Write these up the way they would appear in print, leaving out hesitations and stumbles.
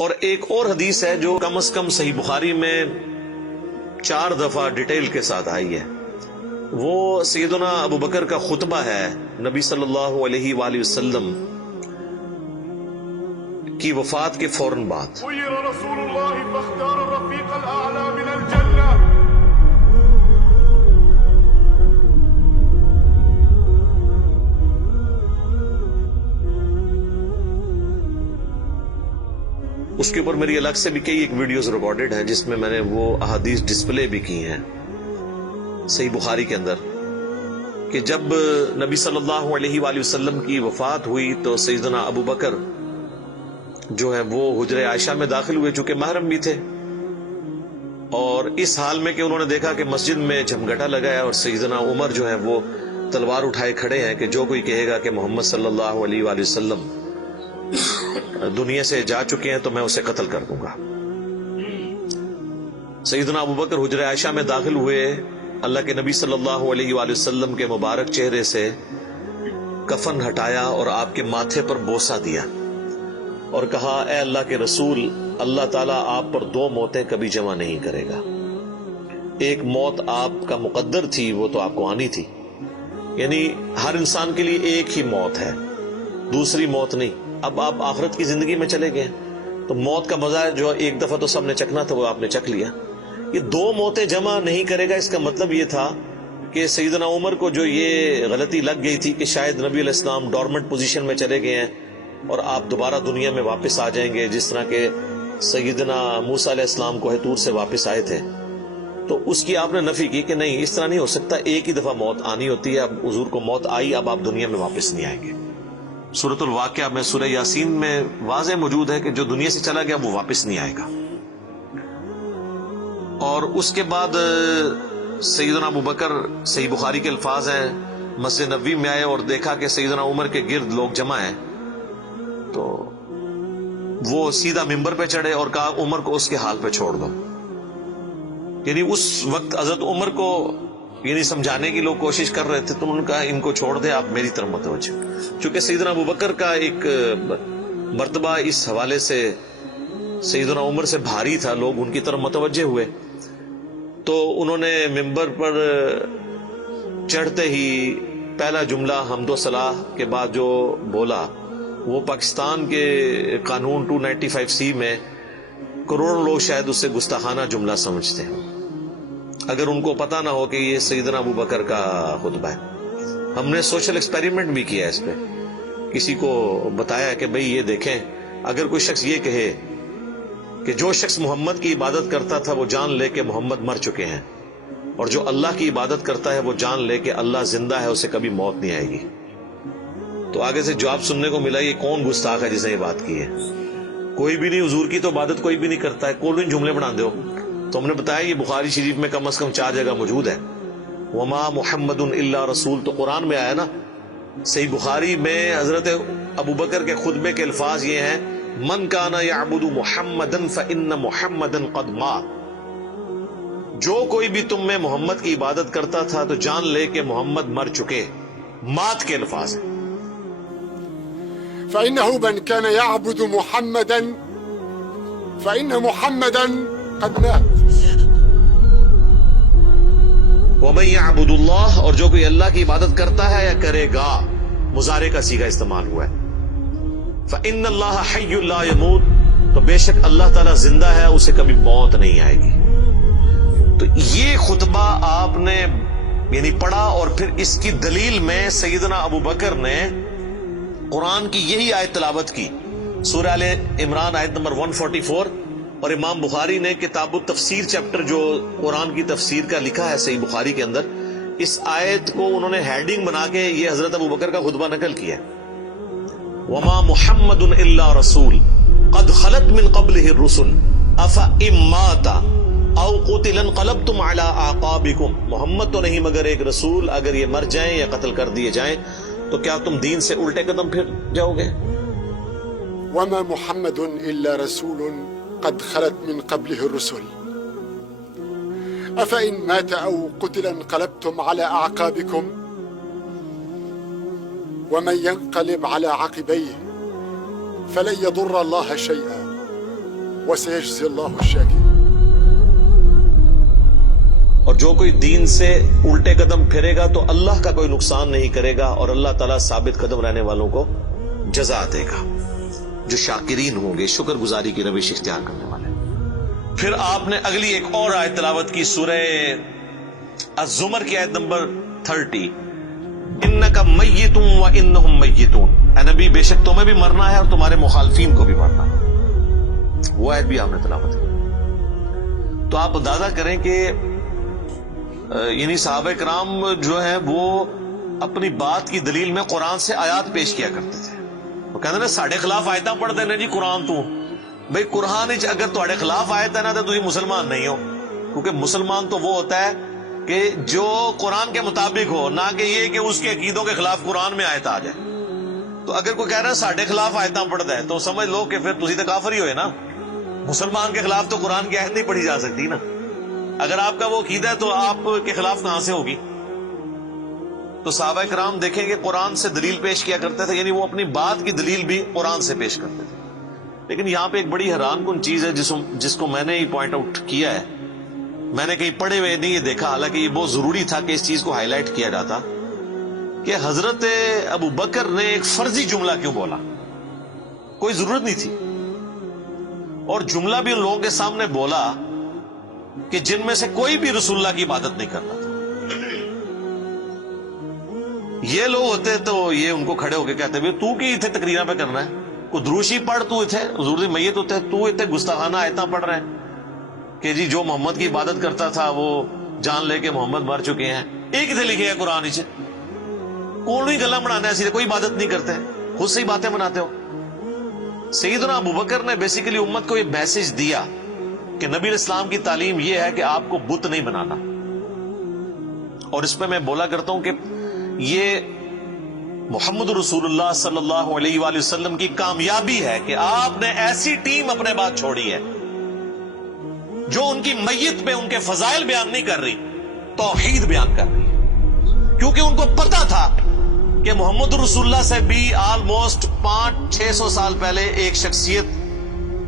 اور ایک اور حدیث ہے جو کم از کم صحیح بخاری میں 4 دفعہ ڈیٹیل کے ساتھ آئی ہے. وہ سیدنا ابو بکر کا خطبہ ہے نبی صلی اللہ علیہ وآلہ وسلم کی وفات کے فوراً بعد. خير رسول الله فاختار الرفيق الأعلى من الجنة. اس کے اوپر میری الگ سے بھی کئی ایک ویڈیوز ریکارڈڈ ہیں جس میں میں نے وہ احادیث ڈسپلے بھی کی ہیں صحیح بخاری کے اندر کہ جب نبی صلی اللہ علیہ وآلہ وسلم کی وفات ہوئی تو سیدنا ابو بکر جو ہے وہ حجرہ عائشہ میں داخل ہوئے چونکہ محرم بھی تھے، اور اس حال میں کہ انہوں نے دیکھا کہ مسجد میں جھمگٹا لگا ہے اور سیدنا عمر جو ہے وہ تلوار اٹھائے کھڑے ہیں کہ جو کوئی کہے گا کہ محمد صلی اللہ علیہ وآلہ وسلم دنیا سے جا چکے ہیں تو میں اسے قتل کر دوں گا. سیدنا ابو بکر حجرہ عائشہ میں داخل ہوئے، اللہ کے نبی صلی اللہ علیہ وآلہ وسلم کے مبارک چہرے سے کفن ہٹایا اور آپ کے ماتھے پر بوسہ دیا اور کہا اے اللہ کے رسول، اللہ تعالیٰ آپ پر 2 موتیں کبھی جمع نہیں کرے گا. ایک موت آپ کا مقدر تھی، وہ تو آپ کو آنی تھی، یعنی ہر انسان کے لیے ایک ہی موت ہے، دوسری موت نہیں. اب آپ آخرت کی زندگی میں چلے گئے تو موت کا مزہ جو ایک دفعہ تو سب نے چکھنا تھا وہ آپ نے چکھ لیا. یہ 2 موتیں جمع نہیں کرے گا، اس کا مطلب یہ تھا کہ سیدنا عمر کو جو یہ غلطی لگ گئی تھی کہ شاید نبی علیہ السلام ڈورمنٹ پوزیشن میں چلے گئے ہیں اور آپ دوبارہ دنیا میں واپس آ جائیں گے جس طرح کہ سیدنا موسیٰ علیہ السلام کوہ طور سے واپس آئے تھے، تو اس کی آپ نے نفی کی کہ نہیں، اس طرح نہیں ہو سکتا، ایک ہی دفعہ موت آنی ہوتی ہے. اب حضور کو موت آئی، اب آپ دنیا میں واپس نہیں آئیں گے. سورۃ الواقعہ میں سورہ یاسین میں واضح موجود ہے کہ جو دنیا سے چلا گیا وہ واپس نہیں آئے گا. اور اس کے بعد سیدنا ابو بکر، صحیح بخاری کے الفاظ ہیں، مسجد نبوی میں آئے اور دیکھا کہ سیدنا عمر کے گرد لوگ جمع ہیں تو وہ سیدھا ممبر پہ چڑھے اور کہا عمر کو اس کے حال پہ چھوڑ دو. یعنی اس وقت حضرت عمر کو یعنی سمجھانے کی لوگ کوشش کر رہے تھے تو انہوں نے کہا ان کو چھوڑ دے، آپ میری طرف متوجہ. چونکہ سیدنا ابو بکر کا ایک مرتبہ اس حوالے سے سیدنا عمر سے بھاری تھا، لوگ ان کی طرف متوجہ ہوئے تو انہوں نے ممبر پر چڑھتے ہی پہلا جملہ حمد و ثناء کے بعد جو بولا وہ پاکستان کے قانون 295C میں کروڑوں لوگ شاید اسے گستاخانہ جملہ سمجھتے ہیں اگر ان کو پتہ نہ ہو کہ یہ سیدنا ابو بکر کا خطبہ ہے. ہم نے سوشل ایکسپیریمنٹ بھی کیا اس پہ، کسی کو بتایا کہ بھئی یہ دیکھیں، اگر کوئی شخص یہ کہے کہ جو شخص محمد کی عبادت کرتا تھا وہ جان لے کہ محمد مر چکے ہیں، اور جو اللہ کی عبادت کرتا ہے وہ جان لے کہ اللہ زندہ ہے، اسے کبھی موت نہیں آئے گی. تو آگے سے جواب سننے کو ملا یہ کون گستاخ ہے جس نے یہ بات کی ہے؟ کوئی بھی نہیں، حضور کی تو عبادت کوئی بھی نہیں کرتا ہے، کون جملے بنا دو. تو ہم نے بتایا یہ بخاری شریف میں کم از کم 4 جگہ موجود ہے. وما محمد الا رسول تو قرآن میں آیا نا. صحیح بخاری میں حضرت ابو بکر کے خطبے کے الفاظ یہ ہیں من کان یعبد محمدا فان محمدا قد مات. جو کوئی بھی تم میں محمد کی عبادت کرتا تھا تو جان لے کہ محمد مر چکے. مات کے الفاظ ہیں. فإنه من كان يعبد محمدا فإن محمدا قد مات. وَمَن يَعْبُدُ اللَّهَ، اور جو کوئی اللہ کی عبادت کرتا ہے یا کرے گا، مضارع کا صیغہ استعمال ہوا ہے. فَإِنَّ اللَّهَ حَيٌّ لَا يَمُوتُ، تو بے شک اللہ تعالیٰ زندہ ہے، اسے کبھی موت نہیں آئے گی. تو یہ خطبہ آپ نے یعنی پڑھا اور پھر اس کی دلیل میں سیدنا ابو بکر نے قرآن کی یہی آیت تلاوت کی، سورہ آل عمران آیت نمبر 144. اور امام بخاری نے کتاب التفسیر چیپٹر جو قرآن کی تفسیر کا لکھا ہے صحیح بخاری کے اندر، اس آیت کو انہوں نے ہیڈنگ بنا کے یہ حضرت ابو بکر کا خطبہ نقل کیا. وما محمد الا رسول قد خلت من قبلہ الرسل افئن مات او قتل انقلبتم علی اعقابکم. محمد تو نہیں مگر ایک رسول، اگر یہ مر جائیں یا قتل کر دیے جائیں تو کیا تم دین سے الٹے قدم پھر جاؤ گے؟ وما محمد الا رسول قد خلت من قبله الرسل أفإن مات أو قتل انقلبتم على أعقابكم ومن ينقلب على عقبيه فلن يضر الله شيئا وسيجزي الله الشاكرين. اور جو کوئی دین سے الٹے قدم پھرے گا تو اللہ کا کوئی نقصان نہیں کرے گا اور اللہ تعالیٰ ثابت قدم رہنے والوں کو جزا دے گا، جو شاکرین ہوں گے، شکر گزاری کی روش اختیار کرنے والے۔ پھر آپ نے اگلی ایک اور آیت تلاوت کی، سورہ الزمر کی آیت نمبر 30، انک میت و انہم میتون، اے نبی بے شک تمہیں بھی مرنا ہے اور تمہارے مخالفین کو بھی مرنا ہے۔ وہ آیت بھی آپ نے تلاوت کی۔ تو آپ اندازہ کریں کہ یعنی صحابہ کرام جو ہیں وہ اپنی بات کی دلیل میں قرآن سے آیات پیش کیا کرتے تھے۔ وہ کہتے ہیں نا ساڑھے خلاف آیتاں پڑھ دینے جی قرآن تو بھئی قرآن اگر تھوڑے خلاف آیت ہے نا تو تھی مسلمان نہیں ہو، کیونکہ مسلمان تو وہ ہوتا ہے کہ جو قرآن کے مطابق ہو، نہ کہ یہ کہ اس کے عقیدوں کے خلاف قرآن میں آیت آ جائے۔ تو اگر کوئی کہہ رہا ہے ساڑھے خلاف آیتاں پڑھ دے تو سمجھ لو کہ پھر تسی تو کافر ہی ہوئے نا، مسلمان کے خلاف تو قرآن کی آیت نہیں پڑھی جا سکتی نا۔ اگر آپ کا وہ عقیدہ ہے تو آپ کے خلاف کہاں سے ہوگی؟ تو صحابہ کرام دیکھیں کہ قرآن سے دلیل پیش کیا کرتے تھے، یعنی وہ اپنی بات کی دلیل بھی قرآن سے پیش کرتے تھے۔ لیکن یہاں پہ ایک بڑی حیران کن چیز ہے جس کو میں نے ہی پوائنٹ آؤٹ کیا ہے، میں نے کہیں پڑھے ہوئے نہیں یہ دیکھا، حالانکہ یہ بہت ضروری تھا کہ اس چیز کو ہائی لائٹ کیا جاتا، کہ حضرت ابو بکر نے ایک فرضی جملہ کیوں بولا؟ کوئی ضرورت نہیں تھی، اور جملہ بھی ان لوگوں کے سامنے بولا کہ جن میں سے کوئی بھی رسول اللہ کی عبادت نہیں کرتا تھا۔ یہ لوگ ہوتے تو یہ ان کو کھڑے ہو کے کہتے بھی تو کی اتنے تقریریں پہ کرنا ہے، کو دروشی پڑھ تو اتنے حضور دی میت ہوتے تو اتنے گستاخانہ آیتاں پڑھ رہے ہیں کہ جی جو محمد کی عبادت کرتا تھا وہ جان لے کے محمد مر چکے ہیں۔ ایک اتنے لکھے ہے قرآن چ کون ہی گلا بنانا ہے، سیدھے کوئی عبادت نہیں کرتے، خود سے ہی باتیں بناتے ہو۔ سیدنا ابو بکر نے بیسیکلی امت کو یہ میسج دیا کہ نبی علیہ السلام کی تعلیم یہ ہے کہ آپ کو بت نہیں بنانا، اور اس پہ میں بولا کرتا ہوں کہ یہ محمد رسول اللہ صلی اللہ علیہ وآلہ وسلم کی کامیابی ہے کہ آپ نے ایسی ٹیم اپنے بعد چھوڑی ہے جو ان کی میت پہ ان کے فضائل بیان نہیں کر رہی، توحید بیان کر رہی ہے، کیونکہ ان کو پتا تھا کہ محمد رسول اللہ سے بھی آلموسٹ 500-600 سال پہلے ایک شخصیت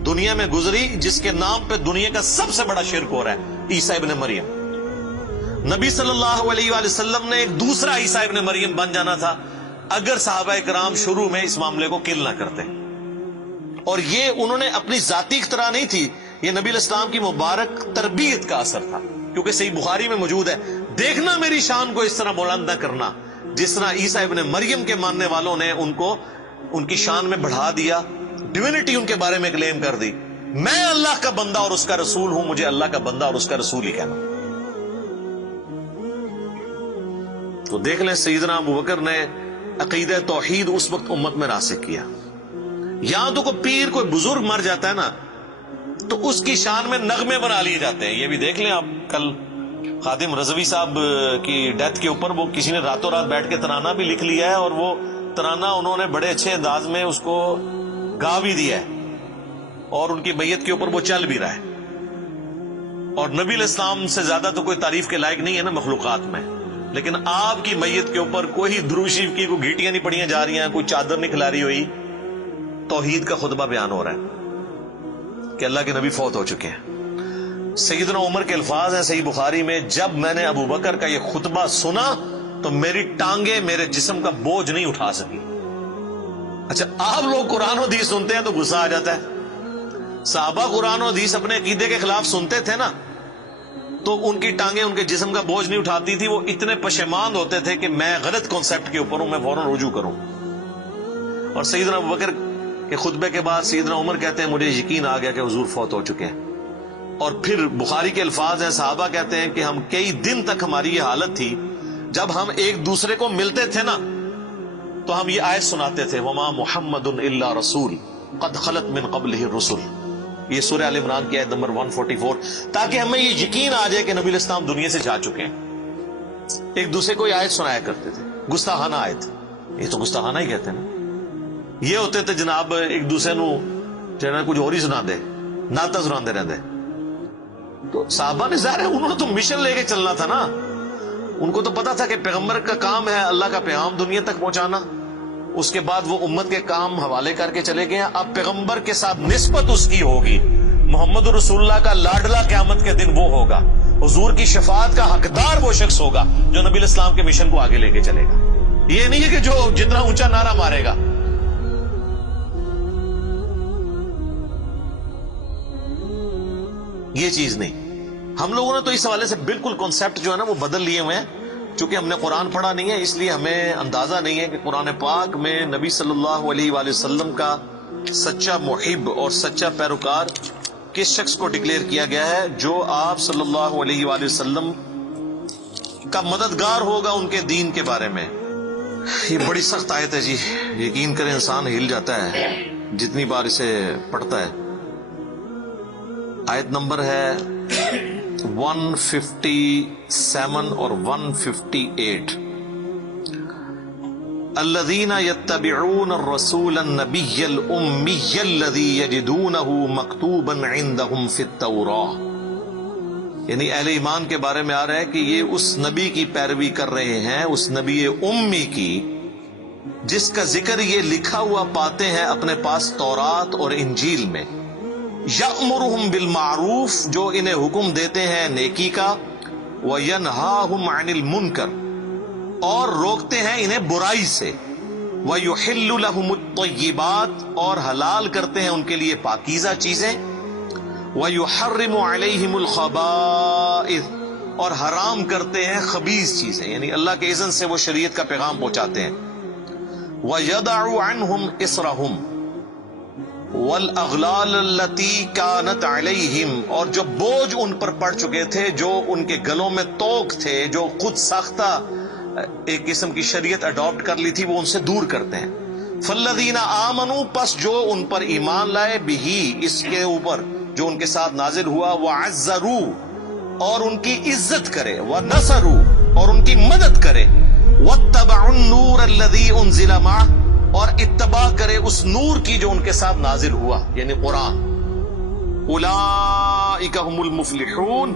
دنیا میں گزری جس کے نام پہ دنیا کا سب سے بڑا شرک ہو رہا ہے، عیسیٰ ابن مریم۔ نبی صلی اللہ علیہ وآلہ وسلم نے ایک دوسرا عیسیٰ ابن مریم بن جانا تھا اگر صحابہ کرام شروع میں اس معاملے کو کل نہ کرتے، اور یہ انہوں نے اپنی ذاتی اختراع نہیں تھی، یہ نبی علیہ السلام کی مبارک تربیت کا اثر تھا، کیونکہ صحیح بخاری میں موجود ہے، دیکھنا میری شان کو اس طرح بلند نہ کرنا جس طرح عیسیٰ ابن مریم کے ماننے والوں نے ان کو ان کی شان میں بڑھا دیا، ڈیوینٹی ان کے بارے میں کلیم کر دی۔ میں اللہ کا بندہ اور اس کا رسول ہوں، مجھے اللہ کا بندہ اور اس کا رسول ہی کہنا۔ تو دیکھ لیں سیدنا ابو بکر نے عقیدہ توحید اس وقت امت میں راسخ کیا۔ یہاں تو کوئی پیر کوئی بزرگ مر جاتا ہے نا تو اس کی شان میں نغمے بنا لیے جاتے ہیں۔ یہ بھی دیکھ لیں آپ، کل خادم رضوی صاحب کی ڈیتھ کے اوپر وہ کسی نے راتوں رات بیٹھ کے ترانہ بھی لکھ لیا ہے، اور وہ ترانہ انہوں نے بڑے اچھے انداز میں اس کو گا بھی دیا ہے، اور ان کی میت کے اوپر وہ چل بھی رہا ہے۔ اور نبی علیہ السلام سے زیادہ تو کوئی تعریف کے لائق نہیں ہے نا مخلوقات میں، لیکن آپ کی میت کے اوپر کوئی درود شریف کی کوئی گھیٹیاں نہیں پڑیاں جا رہی ہیں، کوئی چادر نہیں کھلاری ہوئی، توحید کا خطبہ بیان ہو رہا ہے کہ اللہ کے نبی فوت ہو چکے ہیں۔ سیدنا عمر کے الفاظ ہیں صحیح بخاری میں، جب میں نے ابو بکر کا یہ خطبہ سنا تو میری ٹانگیں میرے جسم کا بوجھ نہیں اٹھا سکی۔ اچھا، آپ لوگ قرآن و حدیث سنتے ہیں تو غصہ آ جاتا ہے، صحابہ قرآن و حدیث اپنے عقیدے کے خلاف سنتے تھے نا تو ان کی ٹانگیں ان کے جسم کا بوجھ نہیں اٹھاتی تھی، وہ اتنے پشیمان ہوتے تھے کہ میں غلط کانسیپٹ کے اوپر ہوں، میں فوراً رجوع کروں۔ اور سیدنا ابو بکر کے خطبے کے بعد سیدنا عمر کہتے ہیں مجھے یقین آ گیا کہ حضور فوت ہو چکے ہیں۔ اور پھر بخاری کے الفاظ ہیں، صحابہ کہتے ہیں کہ ہم کئی دن تک ہماری یہ حالت تھی، جب ہم ایک دوسرے کو ملتے تھے نا تو ہم یہ آیت سناتے تھے، وما محمد الا رسول قد خلت من قبلہ الرسل، یہ سورہ آل عمران کی آیت نمبر 144، تاکہ ہمیں یہ یقین آ جائے کہ نبی علیہ السلام دنیا سے جا چکے ہیں۔ ایک دوسرے کو یہ آیت سنایا کرتے تھے، گستاخانہ آیت، یہ تو گستاخانہ ہی کہتے ہیں نا۔ یہ ہوتے تھے جناب ایک دوسرے نو جناب کچھ اور ہی سنا دے، نعتاں سناندے رہندے۔ تو صحابہ نے ظاہر ہے انہوں نے تو مشن لے کے چلنا تھا نا، ان کو تو پتا تھا کہ پیغمبر کا کام ہے اللہ کا پیغام دنیا تک پہنچانا، اس کے بعد وہ امت کے کام حوالے کر کے چلے گئے ہیں۔ اب پیغمبر کے ساتھ نسبت اس کی ہوگی، محمد رسول اللہ کا لاڈلا قیامت کے دن وہ ہوگا، حضور کی شفاعت کا حقدار وہ شخص ہوگا جو نبی الاسلام کے مشن کو آگے لے کے چلے گا۔ یہ نہیں ہے کہ جو جتنا اونچا نعرہ مارے گا۔ یہ چیز نہیں۔ ہم لوگوں نے تو اس حوالے سے بالکل کانسیپٹ جو ہے نا وہ بدل لیے ہوئے ہیں، چونکہ ہم نے قرآن پڑھا نہیں ہے اس لیے ہمیں اندازہ نہیں ہے کہ قرآن پاک میں نبی صلی اللہ علیہ وآلہ وسلم کا سچا محب اور سچا پیروکار کس شخص کو ڈکلیئر کیا گیا ہے، جو آپ صلی اللہ علیہ وآلہ وسلم کا مددگار ہوگا ان کے دین کے بارے میں۔ یہ بڑی سخت آیت ہے جی، یقین کریں انسان ہل جاتا ہے جتنی بار اسے پڑھتا ہے۔ آیت نمبر ہے 157 اور 158۔ الذين يتبعون الرسول النبي الأمي الذي يجدونه مكتوبا عندهم في التوراة، یعنی اہل ایمان کے بارے میں آ رہا ہے کہ یہ اس نبی کی پیروی کر رہے ہیں، اس نبی امی کی جس کا ذکر یہ لکھا ہوا پاتے ہیں اپنے پاس تورات اور انجیل میں۔ یأمرهم بالمعروف، جو انہیں حکم دیتے ہیں نیکی کا، وینہاہم عن المنکر، اور روکتے ہیں انہیں برائی سے، وَيُحِلُّ لَهُمُ الطَّيِّبَاتِ، اور حلال کرتے ہیں ان کے لیے پاکیزہ چیزیں، وَيُحَرِّمُ عَلَيْهِمُ الْخَبَائِثَ، اور حرام کرتے ہیں خبیث چیزیں، یعنی اللہ کے اذن سے وہ شریعت کا پیغام پہنچاتے ہیں۔ وَيَدَعُ عَنْهُمْ إِصْرَهُمْ وَالْأَغْلَالَ الَّتِي كَانَتْ عَلَيْهِمْ، اور جو بوجھ ان پر پڑ چکے تھے، جو ان کے گلوں میں توق تھے، جو خود ساختہ ایک قسم کی شریعت اڈاپٹ کر لی تھی، وہ ان سے دور کرتے ہیں۔ فَالَّذِينَ آمَنُوا، پس جو ان پر ایمان لائے، بِهِ، اس کے اوپر جو ان کے ساتھ نازل ہوا، وَعَزَّرُوا، اور ان کی عزت کرے، وَنَصَرُوا، اور ان کی مدد کرے، وَاتَّبَعُوا النُّورَ الَّذِي أُنزِلَ مَعَهُ، اور اتباع کرے اس نور کی جو ان کے ساتھ نازل ہوا، یعنی قرآن۔ اولئک هم المفلحون،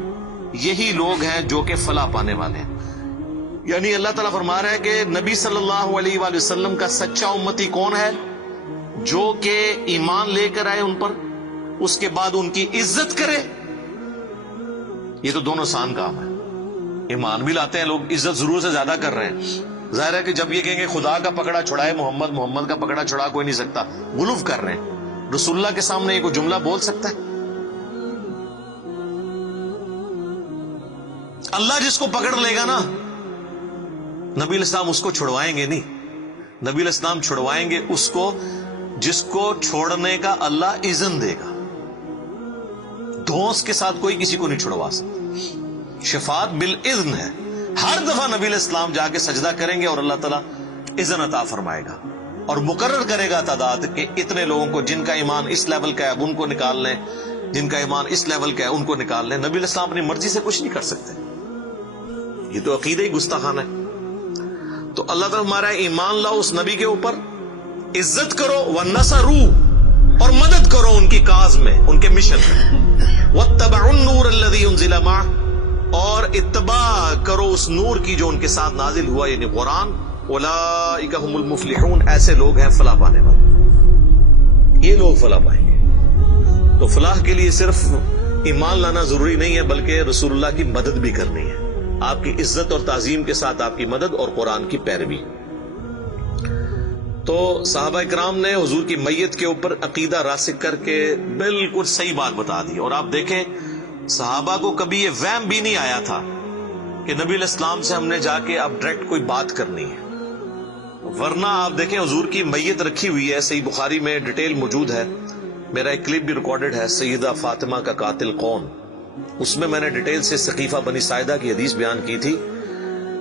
یہی لوگ ہیں جو کہ فلاح پانے والے ہیں۔ یعنی اللہ تعالیٰ فرما رہا ہے کہ نبی صلی اللہ علیہ وآلہ وسلم کا سچا امتی کون ہے؟ جو کہ ایمان لے کر آئے ان پر، اس کے بعد ان کی عزت کرے۔ یہ تو دونوں آسان کام ہے۔ ایمان بھی لاتے ہیں لوگ، عزت ضرور سے زیادہ کر رہے ہیں۔ ظاہر ہے کہ جب یہ کہیں گے خدا کا پکڑا چھڑائے محمد، محمد کا پکڑا چھڑا کوئی نہیں سکتا، غلوف کر رہے ہیں۔ رسول اللہ کے سامنے یہ کوئی جملہ بول سکتا ہے؟ اللہ جس کو پکڑ لے گا نا، نبی الاسلام اس کو چھڑوائیں گے نہیں، نبی الاسلام چھڑوائیں گے اس کو جس کو چھوڑنے کا اللہ اذن دے گا۔ دھونس کے ساتھ کوئی کسی کو نہیں چھڑوا سکتا۔ شفاعت بالاذن ہے، ہر دفعہ نبی الاسلام جا کے سجدہ کریں گے اور اللہ تعالیٰ اذن عطا فرمائے گا اور مقرر کرے گا تعداد کہ اتنے لوگوں کو جن کا ایمان اس لیول کا ہے ان کو نکال لیں، جن کا ایمان اس لیول کا ہے ان کو نکال لیں۔ نبی الاسلام اپنی مرضی سے کچھ نہیں کر سکتے، یہ تو عقیدہ ہی گستاخانہ ہے۔ تو اللہ تعالیٰ ہمارا ایمان لاؤ اس نبی کے اوپر، عزت کرو، وَنَصَرُوا، اور مدد کرو ان کی کاز میں، ان کے مشن میں، وَاتَّبَعُوا النُّورَ الَّذِي أُنزِلَ مَعَهُ، اور اتباع کرو اس نور کی جو ان کے ساتھ نازل ہوا، یعنی قرآن۔ اولئک هم المفلحون، ایسے لوگ ہیں فلاح پانے والے، یہ لوگ فلاح پائیں گے۔ تو فلاح کے لیے صرف ایمان لانا ضروری نہیں ہے، بلکہ رسول اللہ کی مدد بھی کرنی ہے، آپ کی عزت اور تعظیم کے ساتھ آپ کی مدد اور قرآن کی پیروی۔ تو صحابہ کرام نے حضور کی میت کے اوپر عقیدہ راسخ کر کے بالکل صحیح بات بتا دی، اور آپ دیکھیں صحابہ کو کبھی یہ وہم بھی نہیں آیا تھا کہ نبی علیہ السلام سے ہم نے جا کے اب ڈائریکٹ کوئی بات کرنی ہے، ورنہ آپ دیکھیں حضور کی میت رکھی ہوئی ہے، صحیح بخاری میں ڈیٹیل موجود ہے، میرا ایک کلپ بھی ریکارڈڈ ہے، سیدہ فاطمہ کا قاتل کون، اس میں میں نے ڈیٹیل سے ثقیفہ بنی ساعدہ کی حدیث بیان کی تھی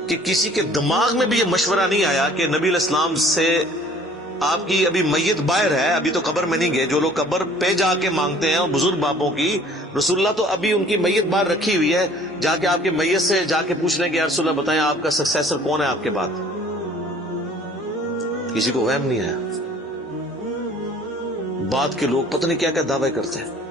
کہ کسی کے دماغ میں بھی یہ مشورہ نہیں آیا کہ نبی علیہ السلام سے آپ کی ابھی میت باہر ہے، ابھی تو قبر میں نہیں گئے، جو لوگ قبر پہ جا کے مانگتے ہیں اور بزرگ باپوں کی، رسول اللہ تو ابھی ان کی میت باہر رکھی ہوئی ہے، جا کے آپ کے میت سے جا کے پوچھ رہے ہیں کہ یا رسول اللہ بتائیں آپ کا سکسیسر کون ہے آپ کے بعد۔ کسی کو وہم نہیں آیا، بعد کے لوگ پتہ نہیں کیا کیا دعوے کرتے ہیں۔